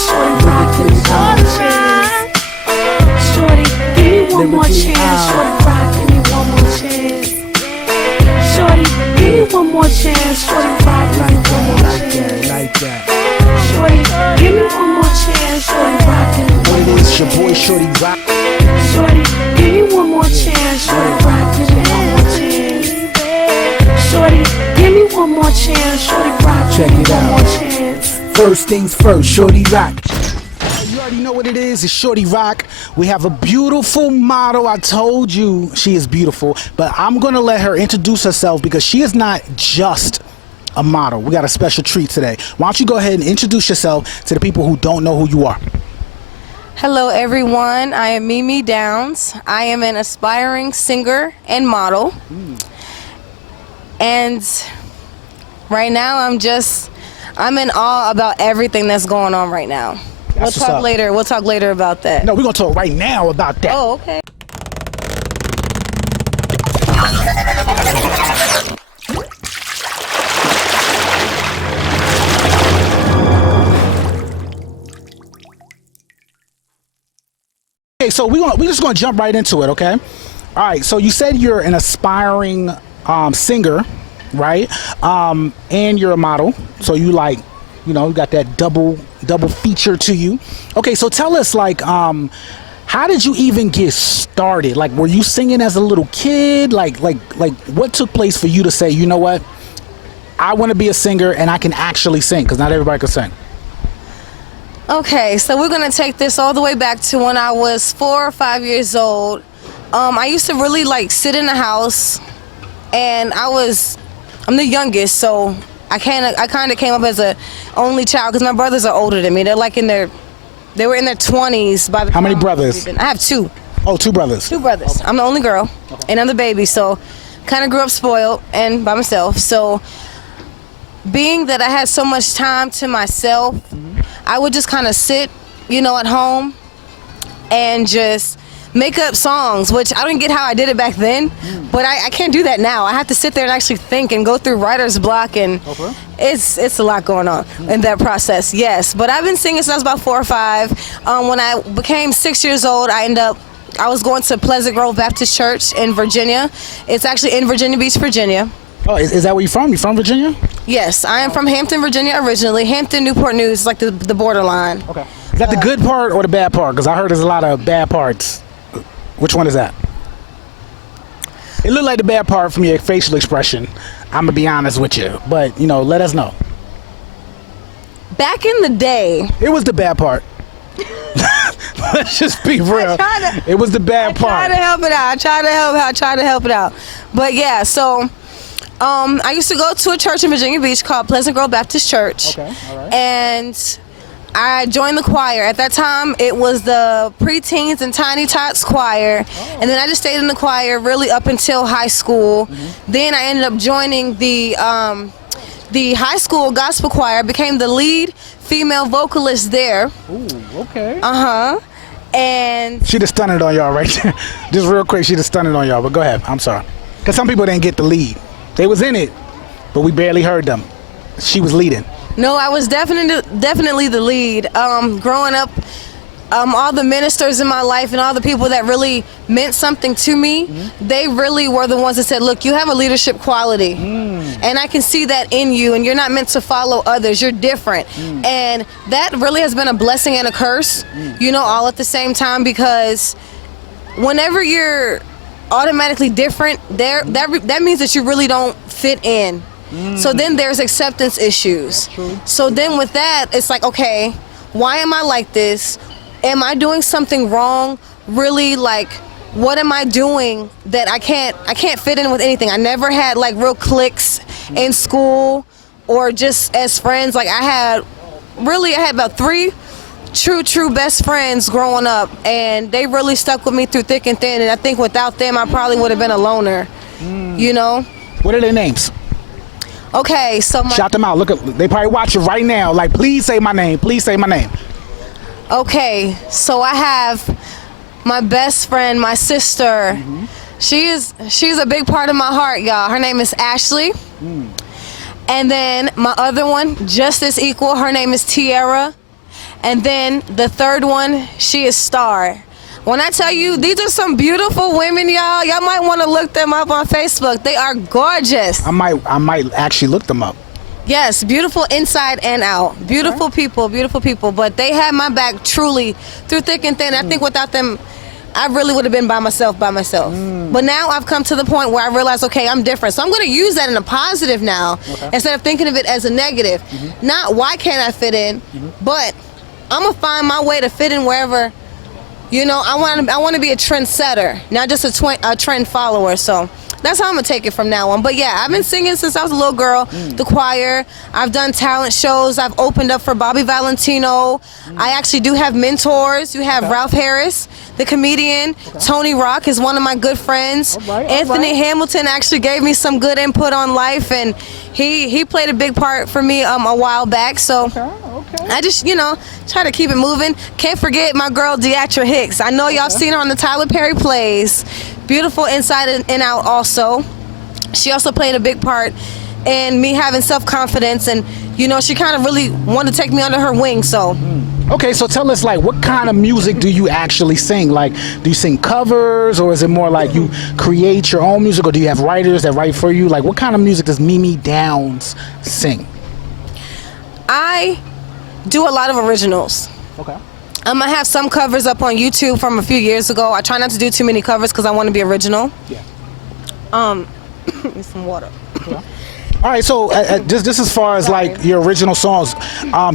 chance, Shorty rockin' it one more chance. Shorty, give me one more chance, Shorty rockin' it one more chance. Shorty, give me one more chance, Shorty rockin' it one more chance. Like that. Shorty, give me one more chance, Shorty rockin' it one more chance. It's your boy Shorty Rock. Shorty, give me one more chance, Shorty rockin' it one more chance. Shorty, give me one more chance, Shorty rockin' it one more chance. First things first, Shorty Rock. You already know what it is. It's Shorty Rock. We have a beautiful model. I told you she is beautiful, but I'm gonna let her introduce herself because she is not just a model. We got a special treat today. Why don't you go ahead and introduce yourself to the people who don't know who you are? Hello everyone, I am Mimi Downs. I am an aspiring singer and model. And right now I'm in awe about everything that's going on right now. We'll talk later about that. No, we're gonna talk right now about that. Oh, okay. Okay, so we're just gonna jump right into it, okay? All right, so you said you're an aspiring singer, right? And you're a model, so you you got that double feature to you. Okay, so tell us, how did you even get started? Like, were you singing as a little kid? Like what took place for you to say, you know what, I want to be a singer and I can actually sing, because not everybody can sing. Okay, so we're gonna take this all the way back to when I was 4 or 5 years old. I used to really sit in the house, and I'm the youngest, so I kind of came up as a only child because my brothers are older than me. They were in their 20s by the time. How many brothers? I have 2. Oh, 2 brothers. 2 brothers. Okay. I'm the only girl, and I'm the baby, so kind of grew up spoiled and by myself. So being that I had so much time to myself, I would just kind of sit, at home and just make up songs, which I don't get how I did it back then, but I can't do that now. I have to sit there and actually think and go through writer's block, and it's a lot going on in that process, yes. But I've been singing since I was about 4 or 5. When I became 6 years old, I was going to Pleasant Grove Baptist Church in Virginia. It's actually in Virginia Beach, Virginia. Oh, is that where you're from? You from Virginia? Yes, I am from Hampton, Virginia originally. Hampton, Newport News, like the borderline. Okay. Is that the good part or the bad part? Because I heard there's a lot of bad parts. Which one is that? It looked like the bad part from your facial expression. I'm going to be honest with you. But, let us know. Back in the day. It was the bad part. Let's just be real. It was the bad part. I tried to help it out. I tried to help it out. But yeah, so I used to go to a church in Virginia Beach called Pleasant Grove Baptist Church. Okay, all right. And I joined the choir. At that time, it was the preteens and tiny tots choir. And then I just stayed in the choir really up until high school. Then I ended up joining the high school gospel choir, became the lead female vocalist there. Ooh, okay. And she just stunned it on y'all right there. Just real quick, she just stunned it on y'all, but go ahead. I'm sorry. Because some people didn't get the lead. They was in it, but we barely heard them. She was leading. No, I was definitely the lead. Growing up, all the ministers in my life and all the people that really meant something to me, they really were the ones that said, look, you have a leadership quality, and I can see that in you, and you're not meant to follow others. You're different. And that really has been a blessing and a curse, all at the same time, because whenever you're automatically different, that means that you really don't fit in. So then there's acceptance issues. So then with that, it's like, okay, why am I like this? Am I doing something wrong? Really, what am I doing that I can't fit in with anything? I never had real cliques in school or just as friends. I had about 3 true best friends growing up, and they really stuck with me through thick and thin, and I think without them I probably would have been a loner. What are their names? Okay, so shout them out. Look, they probably watching right now. Please say my name. Please say my name. Okay, so I have my best friend, my sister. She's a big part of my heart, y'all. Her name is Ashley. And then my other one, just as equal, her name is Tiara. And then the third one, she is Star. When I tell you, these are some beautiful women, y'all. Y'all might want to look them up on Facebook. They are gorgeous. I might actually look them up. Yes, beautiful inside and out. Beautiful people, beautiful people. But they had my back truly through thick and thin. I think without them, I really would have been by myself. But now I've come to the point where I realize, okay, I'm different. So I'm going to use that in a positive now instead of thinking of it as a negative. Not why can't I fit in, but I'm going to find my way to fit in wherever, you know, I want to be a trendsetter, not just a trend follower. So that's how I'm going to take it from now on. But yeah, I've been singing since I was a little girl, the choir. I've done talent shows. I've opened up for Bobby Valentino. I actually do have mentors. You have Ralph Harris, the comedian. Tony Rock is one of my good friends. Anthony Hamilton actually gave me some good input on life, and he played a big part for me a while back. So I just, you know, try to keep it moving. Can't forget my girl Deatra Hicks. I know y'all seen her on the Tyler Perry Plays. Beautiful inside and out also. She also played a big part in me having self-confidence, and you know, she kind of really wanted to take me under her wing. So Okay, so tell us, like, what kind of music do you actually sing? Like, do you sing covers, or is it more like you create your own music, or do you have writers that write for you? Like, what kind of music does Mimi Downs sing? I do a lot of originals. Okay. I have some covers up on YouTube from a few years ago. I try not to do too many covers because I want to be original. Yeah. Need some water. Yeah. All right, so just as far as like your original songs,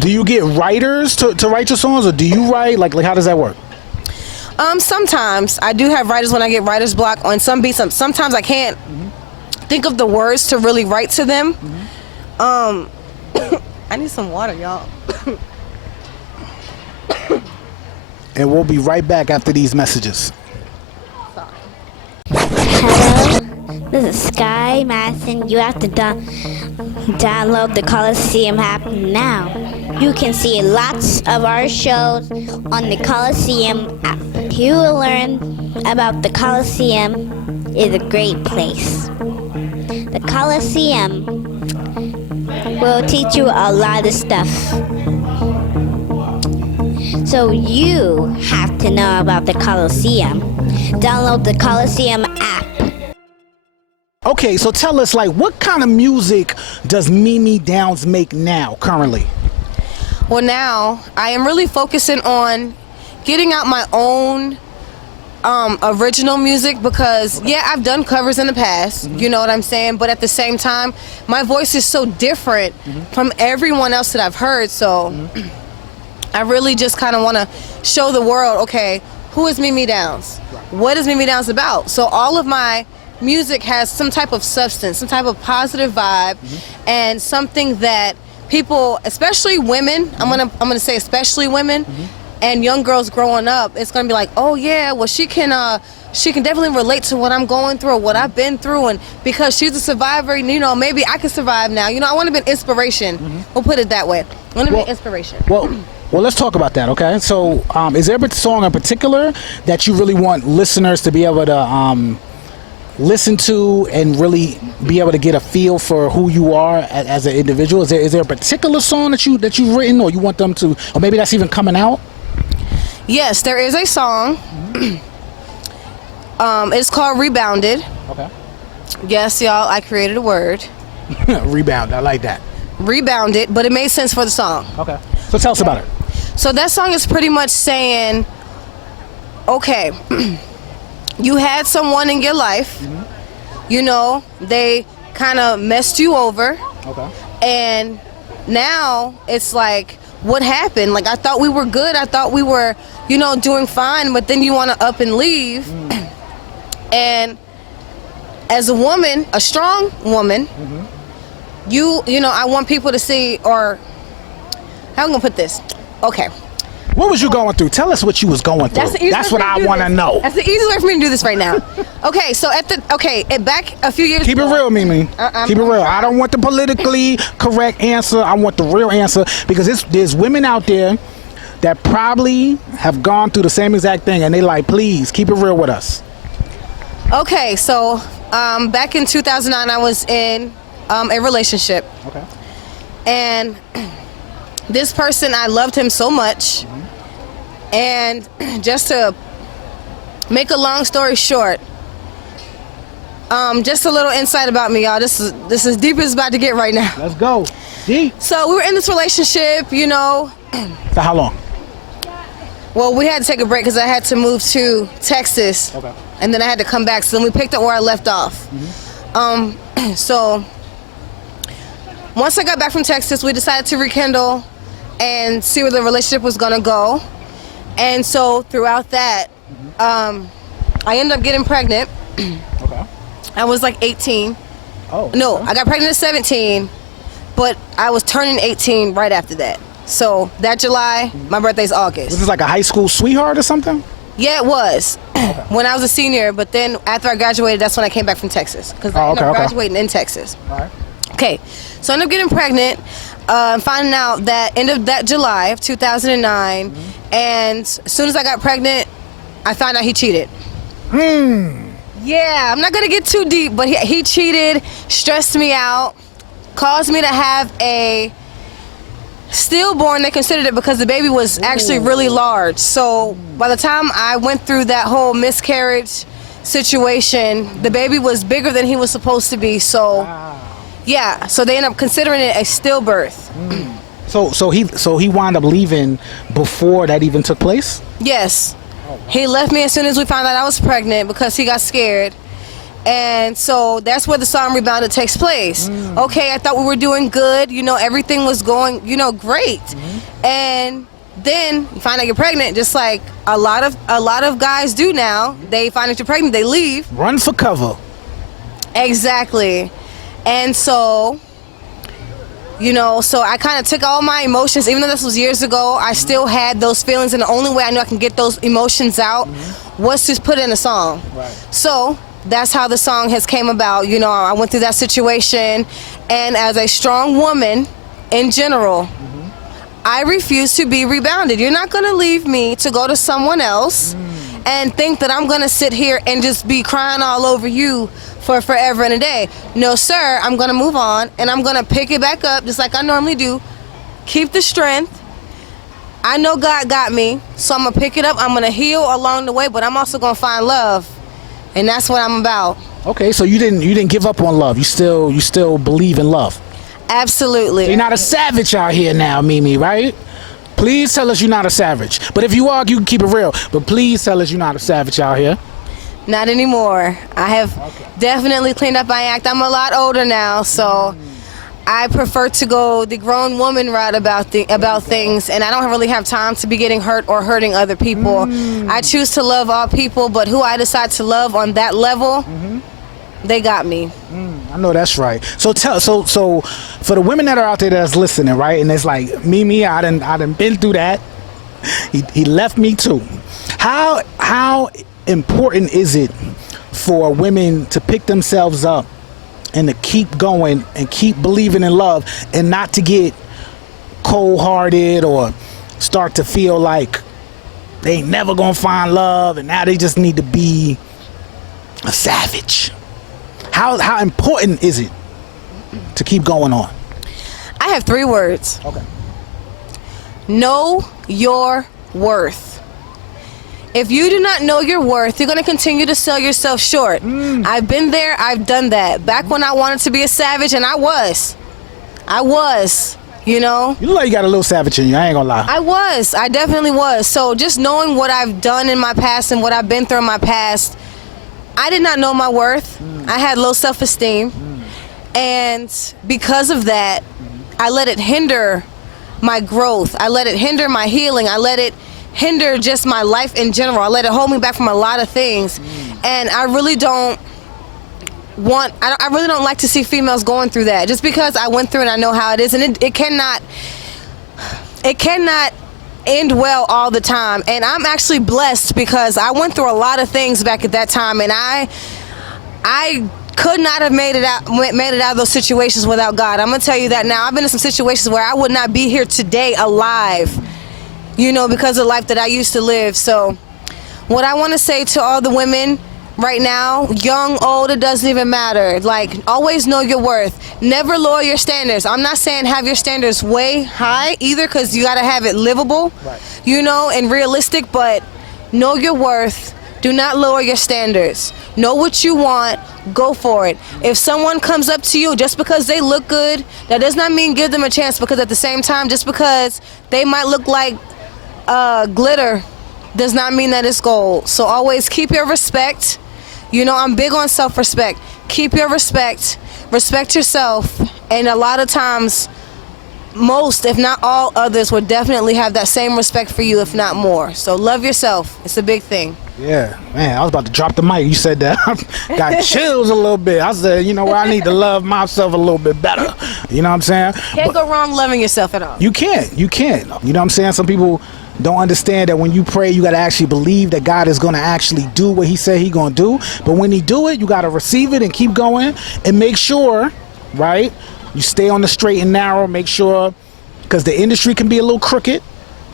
do you get writers to write your songs, or do you write? Like how does that work? Sometimes I do have writers when I get writer's block on some beats. Sometimes I can't think of the words to really write to them. I need some water, y'all. And we'll be right back after these messages. Hello, this is Sky Madison. You have to download the Khaliseum app now. You can see lots of our shows on the Khaliseum app. You will learn about the Khaliseum is a great place. The Khaliseum will teach you a lot of stuff. So you have to know about the Khaliseum. Download the Khaliseum app. Okay, so tell us, like, what kind of music does Mimi Downs make now, currently? Well, now I am really focusing on getting out my own original music because, yeah, I've done covers in the past, you know what I'm saying? But at the same time, my voice is so different from everyone else that I've heard, so I really just kind of want to show the world, okay, who is Mimi Downs? What is Mimi Downs about? So all of my music has some type of substance, some type of positive vibe, and something that people, especially women, I'm gonna say especially women, and young girls growing up, it's gonna be like, oh yeah, well she can definitely relate to what I'm going through or what I've been through, and because she's a survivor, you know, maybe I can survive now. You know, I want to be an inspiration. We'll put it that way. I want to be an inspiration. Well, let's talk about that, okay? So, is there a song in particular that you really want listeners to be able to listen to and really be able to get a feel for who you are as an individual? Is there a particular song that you've written, or you want them to, or maybe that's even coming out? Yes, there is a song. It's called Rebounded. Okay. Yes, y'all, I created a word. Rebound, I like that. Rebounded, but it made sense for the song. Okay. So tell us about it. So that song is pretty much saying, okay, you had someone in your life, you know, they kind of messed you over. Okay. And now it's like, what happened? Like, I thought we were good. I thought we were, you know, doing fine, but then you want to up and leave. And as a woman, a strong woman, you know, I want people to see, or how am I going to put this? Okay. What was you going through? Tell us what you was going through. That's what I want to know. That's the easiest way for me to do this right now. Okay, so back a few years Keep ago. it real, Mimi. Keep it real. I don't want the politically correct answer. I want the real answer, because there's women out there that probably have gone through the same exact thing, and they like, please keep it real with us. Okay, so back in 2009, I was in a relationship. Okay. And this person, I loved him so much. And just to make a long story short, just a little insight about me, y'all. This is as deep as it's about to get right now. Let's go. Deep. So we were in this relationship, you know. For how long? Well, we had to take a break because I had to move to Texas. Okay. And then I had to come back. So then we picked up where I left off. So once I got back from Texas, we decided to rekindle and see where the relationship was going to go. And so throughout that, I ended up getting pregnant. Okay. I was like 18. Oh. No, okay. I got pregnant at 17, but I was turning 18 right after that. So that July, my birthday's August. Was this like a high school sweetheart or something? Yeah, it was. When I was a senior, but then after I graduated, that's when I came back from Texas. Because I ended up graduating in Texas. All right. Okay, so I ended up getting pregnant, finding out that end of that July of 2009, and as soon as I got pregnant, I found out he cheated. Yeah, I'm not gonna get too deep, but he cheated, stressed me out, caused me to have a stillborn. They considered it because the baby was actually really large. So by the time I went through that whole miscarriage situation, the baby was bigger than he was supposed to be. So yeah, so they ended up considering it a stillbirth. So he wound up leaving before that even took place? Yes. He left me as soon as we found out I was pregnant because he got scared. And so that's where the song Rebounded takes place. Okay, I thought we were doing good, you know, everything was going, you know, great. And then you find out you're pregnant, just like a lot of guys do now. They find out you're pregnant, they leave. Run for cover. Exactly. And so, you know, so I kind of took all my emotions, even though this was years ago, I still had those feelings, and the only way I knew I can get those emotions out was to put in a song. Right. So that's how the song has came about. You know, I went through that situation, and as a strong woman in general, I refuse to be rebounded. You're not going to leave me to go to someone else and think that I'm going to sit here and just be crying all over you for forever and a day. No, sir, I'm going to move on, and I'm going to pick it back up just like I normally do. Keep the strength. I know God got me, so I'm going to pick it up. I'm going to heal along the way, but I'm also going to find love, and that's what I'm about. Okay, so you didn't give up on love. You still believe in love. Absolutely. You're not a savage out here now, Mimi, right? Please tell us you're not a savage. But if you are, you can keep it real. But please tell us you're not a savage out here. Not anymore. I have definitely cleaned up my act. I'm a lot older now, so I prefer to go the grown woman route about things, and I don't really have time to be getting hurt or hurting other people. I choose to love all people, but who I decide to love on that level, they got me. I know that's right. So for the women that are out there that's listening, right, and it's like Mimi, I done been through that. He left me too. How important is it for women to pick themselves up and to keep going and keep believing in love and not to get cold-hearted or start to feel like they ain't never gonna find love and now they just need to be a savage? How important is it to keep going on? I have 3 words. Okay. Know your worth. If you do not know your worth, you're going to continue to sell yourself short. I've been there. I've done that. Back when I wanted to be a savage, and I was, you know. You look like you got a little savage in you. I ain't gonna lie. I definitely was. So just knowing what I've done in my past and what I've been through in my past, I did not know my worth. I had low self-esteem. And because of that, I let it hinder my growth. I let it hinder my healing. I let it hinder just my life in general. I let it hold me back from a lot of things. And I really don't like to see females going through that, just because I went through it and I know how it is, and it cannot end well all the time. And I'm actually blessed because I went through a lot of things back at that time, and I could not have made it out of those situations without God. I'm gonna tell you that now. I've been in some situations where I would not be here today alive, you know, because of the life that I used to live. So what I want to say to all the women, right now, young, old, it doesn't even matter. Like, always know your worth. Never lower your standards. I'm not saying have your standards way high either, because you got to have it livable, you know, and realistic, but know your worth. Do not lower your standards. Know what you want. Go for it. If someone comes up to you just because they look good, that does not mean give them a chance, because at the same time, just because they might look like glitter does not mean that it's gold. So always keep your respect. You know, I'm big on self-respect. Keep your respect. Respect yourself. And a lot of times, most, if not all others, would definitely have that same respect for you, if not more. So love yourself. It's a big thing. Yeah, man, I was about to drop the mic. You said that. Got chills a little bit. I said, you know what, I need to love myself a little bit better. You know what I'm saying? Can't go wrong loving yourself at all. You can't. You can't. You know what I'm saying? Some people don't understand that when you pray, you got to actually believe that God is going to actually do what he said he going to do. But when he do it, you got to receive it and keep going and make sure, right, you stay on the straight and narrow. Make sure, because the industry can be a little crooked.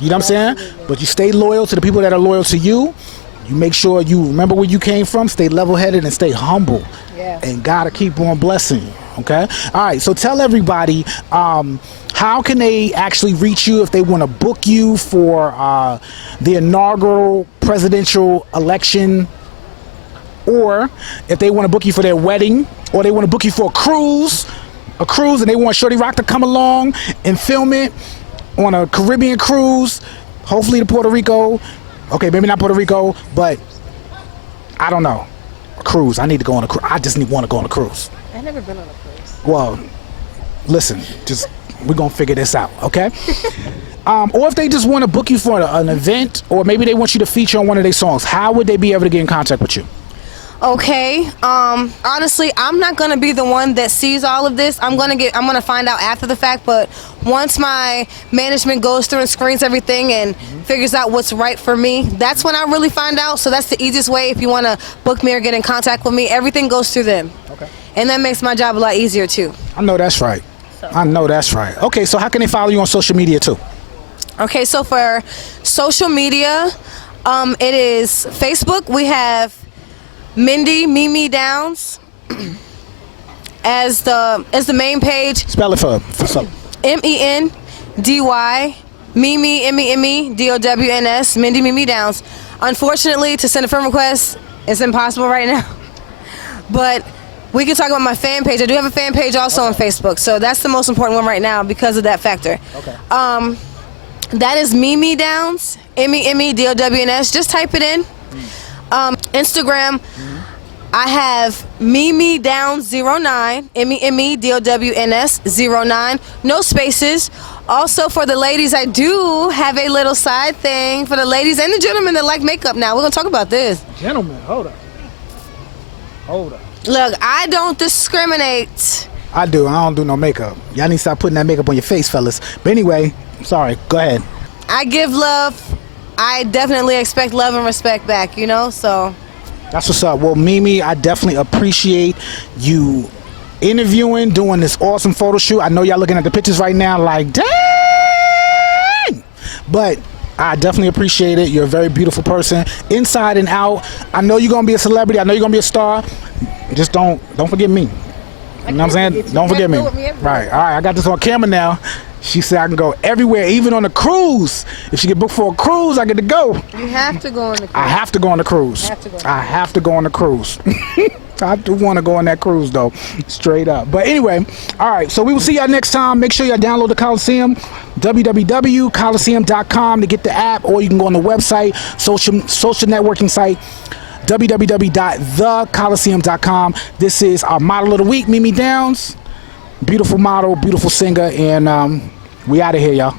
You know what I'm saying? But you stay loyal to the people that are loyal to you. You make sure you remember where you came from, stay level-headed, and stay humble. Yeah. And God will keep on blessing you, okay? All right, so tell everybody, how can they actually reach you if they want to book you for the inaugural presidential election, or if they want to book you for their wedding, or they want to book you for a cruise, and they want Shorty Rock to come along and film it on a Caribbean cruise, hopefully to Puerto Rico. Okay, maybe not Puerto Rico, but I don't know. A cruise. I need to go on a cruise. I just want to go on a cruise. I've never been on a cruise. Well, listen, we're going to figure this out, okay? Or if they just want to book you for an event, or maybe they want you to feature on one of their songs, how would they be able to get in contact with you? Okay, honestly, I'm not gonna be the one that sees all of this. I'm gonna find out after the fact, but once my management goes through and screens everything and figures out what's right for me, that's when I really find out. So that's the easiest way if you wanna book me or get in contact with me. Everything goes through them. Okay. And that makes my job a lot easier too. I know that's right. I know that's right. Okay, so how can they follow you on social media too? Okay, so for social media, it is Facebook. We have Mindy Mimi Downs as the main page. Spell it for M-E-N-D-Y Mimi M-E-M-E-D-O-W-N-S Mindy Mimi Downs. Unfortunately, to send a friend request, it's impossible right now. But we can talk about my fan page. I do have a fan page also on Facebook, so that's the most important one right now because of that factor. Okay. That is Mimi Downs, M-E-M-E-D-O-W-N-S. Just type it in. Instagram, I have Mimi Downs 09, M-E-M-E-D-O-W-N-S 09, no spaces. Also for the ladies, I do have a little side thing for the ladies and the gentlemen that like makeup now. We're gonna talk about this. Gentlemen, hold up. Look, I don't discriminate. I do. I don't do no makeup. Y'all need to stop putting that makeup on your face, fellas. But anyway, sorry, go ahead. I give love. I definitely expect love and respect back, you know, so. That's what's up. Well, Mimi, I definitely appreciate you interviewing, doing this awesome photo shoot. I know y'all looking at the pictures right now like, dang! But I definitely appreciate it. You're a very beautiful person, inside and out. I know you're going to be a celebrity. I know you're going to be a star. Just don't forget me. You know what I'm saying? Don't forget me. Right. All right, I got this on camera now. She said I can go everywhere, even on a cruise. If she get booked for a cruise, I get to go. You have to go on the cruise. I have to go on the cruise. I have to go on the cruise. I do want to go on that cruise, though, straight up. But anyway, all right, so we will see y'all next time. Make sure y'all download the Khaliseum, www.khaliseum.com to get the app, or you can go on the website, social networking site, www.thekhaliseum.com. This is our model of the week, Mimi Downs. Beautiful model, beautiful singer, and we out of here, y'all.